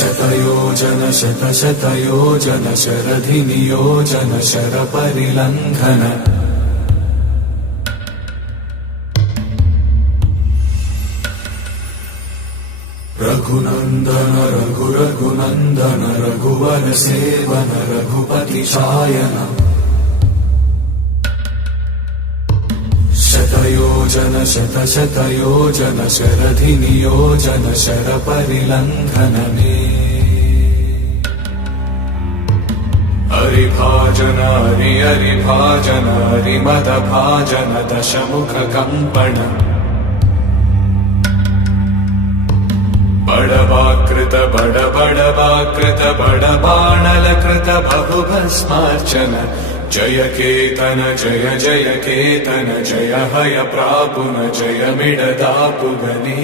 शतयोजन शतशतयोजन शरधिनियोजन शरपरिलङ्घन रघुनन्दन रघुरघुनन्दन रघुवर सेवन रघुपति शायन शतयोजन शतशतयोजन शरधिनियोजन शरपरिलङ्घन मे हरिभाजन हरिभाजन हरिमदभाजन दशमुख कम्पण बड़वाकृत बड़वाकृत बड़बाणलकृत बहुभस्मार्चन जय केतन जय जय केतन जय हय प्रापुन जय मिडदापुगने।